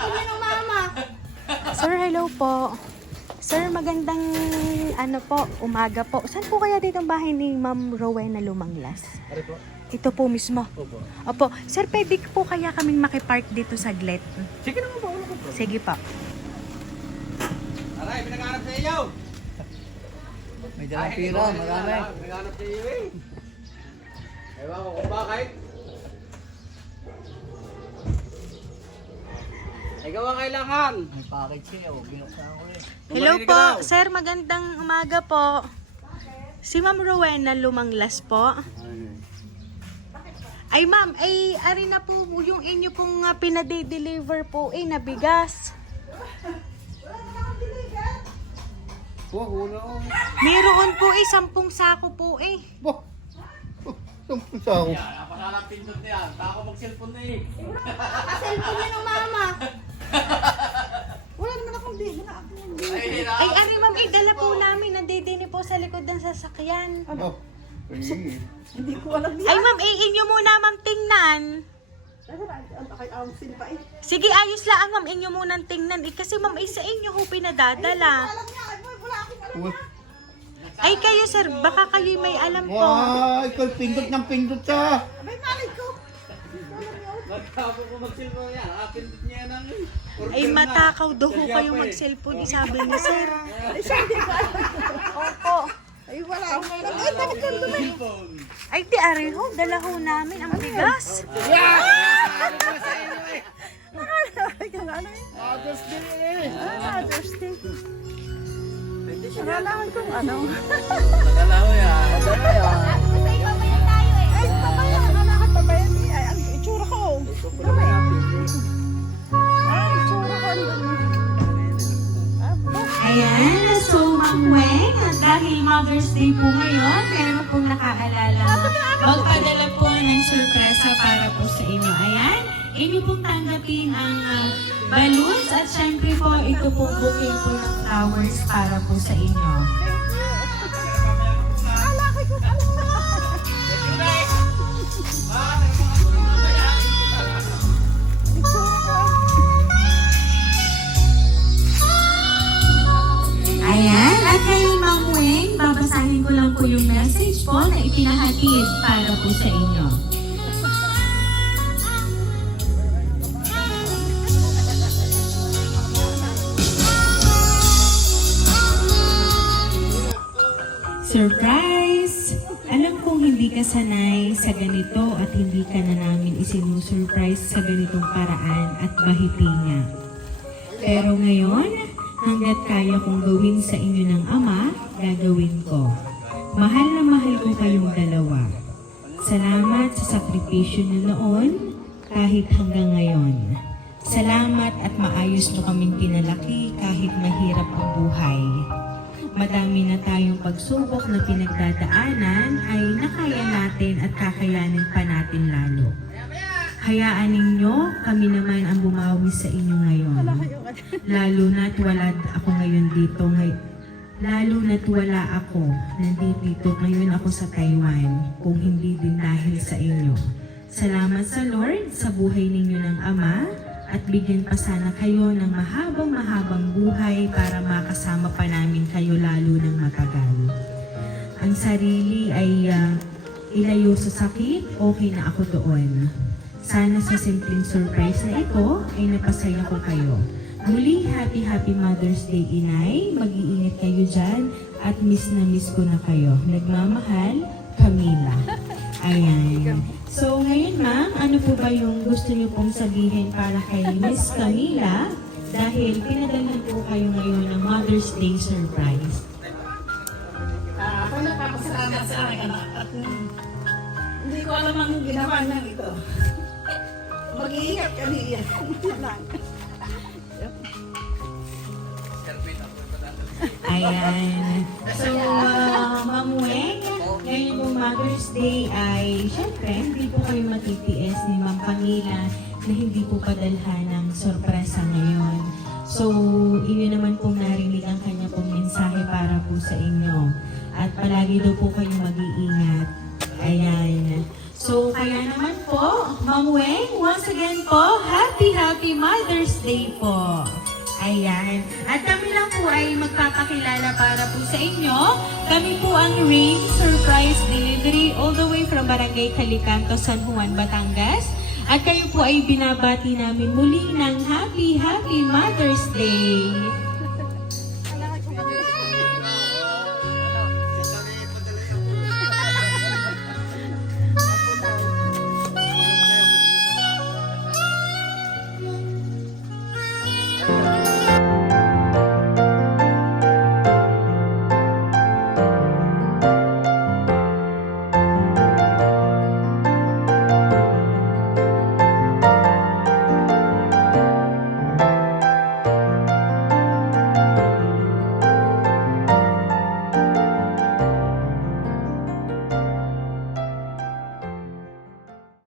cellphone ng mama. Sir, hello po. Sir, magandang umaga po. Saan po kaya dito ang bahay ni Ma'am Rowena Lumanglas? Ano po? Ito po mismo. Opo. Opo. Sir, pwede po kaya kaming makipark dito saglit? Sige naman po, wala po. Sige po. Aray, pinag-aanap sa iyo. May dalang pira, marami. Pinag-aanap sa iyo eh. Ewan ko kung bakit. Ikaw ang kailangan. May package siya, binuksan ko eh. Hello Bumalik po. ka daw. Sir, magandang umaga po. Si Ma'am Rowena Lumanglas po. Ay ma'am, ay ari na po yung inyo pong pinade-deliver po na bigas. Wag, wala ko. Meron po 10 sako po Bo! Tumpun sa ako. Yan, napakalang pindot na yan. Tako mag-cellphone na eh. Cellphone ng mama. Wala naman akong di. Ay, Ay ari ma'am, dala po namin. Nandidini po sa likod ng sasakyan. Oh. Hindi ko alam Ay ma'am, inyo muna ma'am tingnan. Sin pa eh. Sige, ayos lang ma'am, inyo muna tingnan. Kasi ma'am, sa inyo ho pinadadala. Alam niya, wala akong alam. Ay kayo sir, baka kayo may alam po. Wow, ikaw pindot ng pindot sa. May malay ko. nagtapos ko mag-cellphone yan. Pindot niya ng order Ay na. matakaw daw ho Kaya kayo pa eh. mag-cellphone, sabi ni sir. Ay, siya hindi ko alam. Opo. Ay, wala akong alam. Ay, Wala bakit ko ganun sa eh? cellphone. Ay di ari ho, dala ho namin ang bigas. Ay, kung ano eh. Mother's Day eh. Mother's Day. Akalaman kung ano. Nagalaw yan. Ay, pabayan. Alakad pabayan eh. Ay, ang itsura ko. Dami. Ay, itsura ko. Ang dami. Aba. Ayan, so Ma'am Weng, at dahil Mother's Day po ngayon, meron pong nakaalala magpadala po ng sorpresa para po sa inyo. Ayan, inyo pong tanggapin ang balloons at syempre po ito pong bouquet po ng flowers para po sa inyo. Alakad ko. Itsura ko. Ayan, at ngayon Ma'am Weng, babasahin ko lang po yung message po na ipinahatid para po sa inyo. Surprise! Alam kong hindi ka sanay sa ganito at hindi ka na namin isinusurprise sa ganitong paraan at bahipinga. Pero ngayon, hanggat kaya kong gawin sa inyo ng ama, gagawin ko. Mahal na mahal ko kayong dalawa. Salamat sa sakripisyo niyo noon, kahit hanggang ngayon. Salamat at maayos mo kaming pinalaki kahit mahirap ang buhay. Madami na tayong pagsubok na pinagdadaanan ay nakaya natin at kakayanin pa natin lalo. Hayaan ninyo, kami naman ang bumawi sa inyo ngayon. Lalo na't wala ako ngayon dito. Lalo na't wala ako nandito ngayon ako sa Taiwan, kung hindi din dahil sa inyo. Salamat sa Lord sa buhay ninyo ng Ama, at bigyan pa sana kayo ng mahabang buhay para makasama pa namin kayo lalo ng matagal. Ang sarili ay ilayo sa sakit, okay na ako doon. Sana sa simpleng surprise na ito ay napasaya ko kayo. Muli, happy Mother's Day, Inay. Mag-iingat kayo dyan at miss na miss ko na kayo. Nagmamahal, Camila. Ayan. So ngayon ma'am, ano po ba yung gusto niyo pong sabihin para kay Miss Camila? Dahil pinadalhan po kayo ngayon ng Mother's Day surprise. Ako nagpapasalamat sa aking anak at hindi ko alam ang ginawa niya ito. Mag-iingat ka niya. Yun lang. Ayan. So, Ma'am Weng, ngayon po Mother's Day ay, syempre, hindi po kayo matitiis ni Ma'am Camila na hindi po padalhan ng sorpresa ngayon. So, inyo naman pong narinig ang kanya pong mensahe para po sa inyo. At palagi daw po kayo mag-iingat. Ayan. So, kaya naman po, Ma'am Weng, once again po, Happy Mother's Day po. Ayan. At kami lang po ay magpapakilala para po sa inyo. Kami po ang Rain Surprise Delivery all the way from Barangay Calicanto, San Juan, Batangas. At kayo po ay binabati namin muli ng Happy Mother's Day.